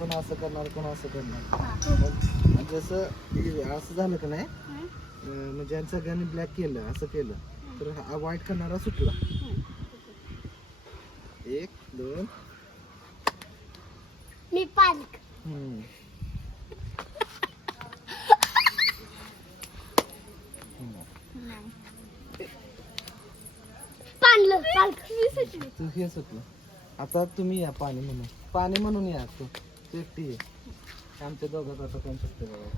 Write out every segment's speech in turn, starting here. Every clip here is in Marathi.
कोण असं करणार कोण असं करणार. मग जसं असं झालं का नाही म्हणजे यांचं सगळ्यांनी ब्लॅक केलं असं केलं तर हा व्हाईट करणारा सुटला. 1 2 मी पालक पालक पालक तू हे सुटलं. आता तुम्ही या पाणी म्हणून या तू एकटी ये. आमच्या दोघांचा आता कोण शकते बघा.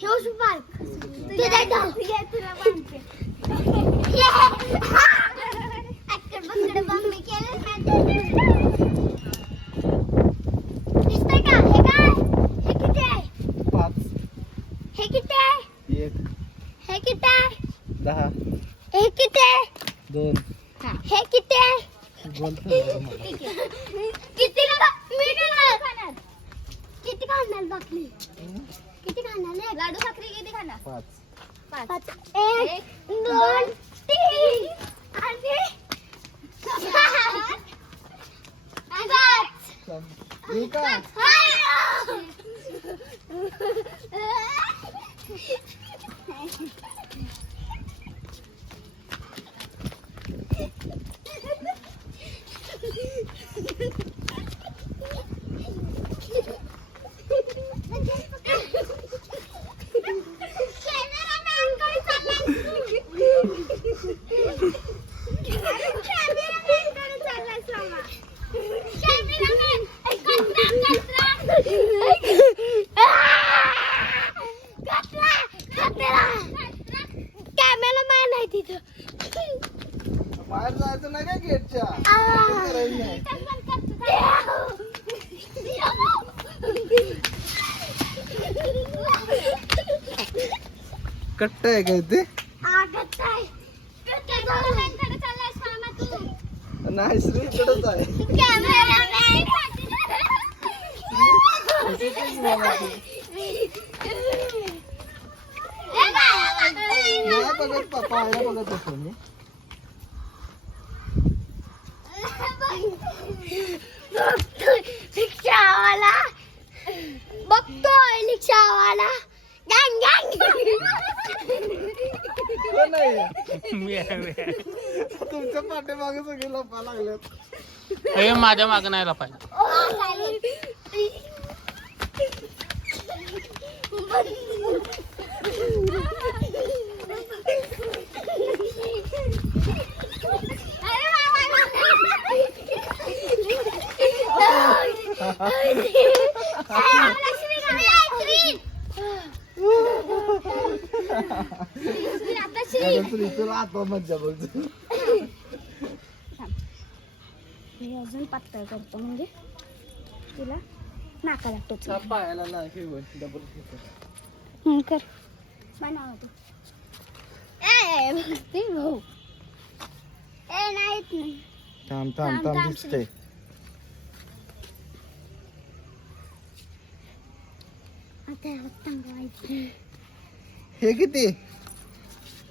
ह्यो पालक तुझ्या डाव घे तुला बांधते. अक्कड बक्कड बम्मी केलं दिसतंय का? हे काय? हे किती आहे? 5 हे किती आहे? 1 हे किती आहे? 10 हे किती आहे? 2 हे किती आहे? बोलतो ना मला. किती मी खाणार किती खाणार बाकली किती खाणार लाडू साखरी किती खाणार 5 5 1 2 3 आणि 5 हे का कॅमेरामॅन आहे तिथं बाहेर जायचं नाही का गेटच्या करायचं नाही. कट्ट आहे काय ते नाही श्री इकडंच आहे. नाही बघत पाहायला बघत असतो मी. रिक्षावाला बघतोय रिक्षावाला गँग कोण आहे? तुमच्या पाठीमागे सगळे लपा लागल्यात. माझ्या मागं नाही लपाय. तुला आता मज्जा बोलतो. मी अजून पातळ करतो म्हणजे तुला नाकाला टोच पायाला नाही डबल कर बनाव तू ए भाऊ ए नाही थांब थांब थांब दिसते. आता टांगवायचं. हे किती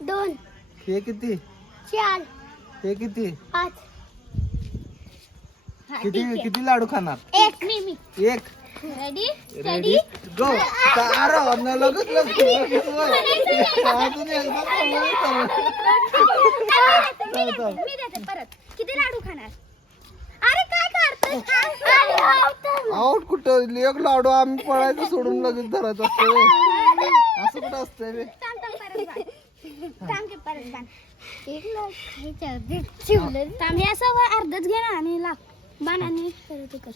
2 हे किती 4 हे किती 5 किती किती लाडू खाणार? 1 मी 1 रेडी रेडी गो. अरे लगेच लगेच अजून एकदा मी देते परत. किती लाडू खाणार? अरे काय करतोस? आउट कुठं एक लाडू आम्ही पळायचं सोडून लगेच धरायचं असतं. असं कुठं असतंय रे. तांबे असं अर्धच घे ना आणि लाग बाण आणि करत कर.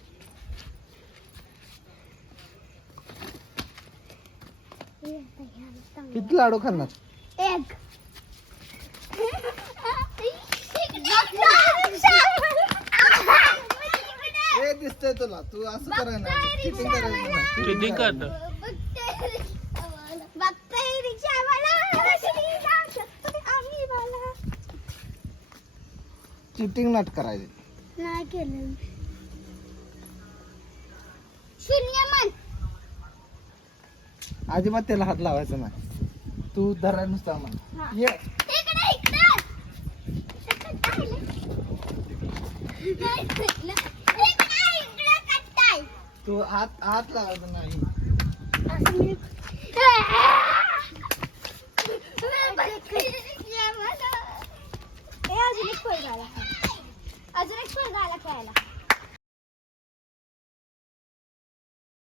किती लाडू खाणार? 1 हे दिसतंय तुला तू असं करायला चिटिंग करायचं नाही. चिटिंग करतो. चिटिंग नाट करायची. नाही केलं. 0 मन अजिबात त्याला हात लावायचा नाही. तू धराय नुसता म्हणा. ये इकडे तू हात लावायचा नाही. असं मी अजून एक स्पर्धा आला खेळायला.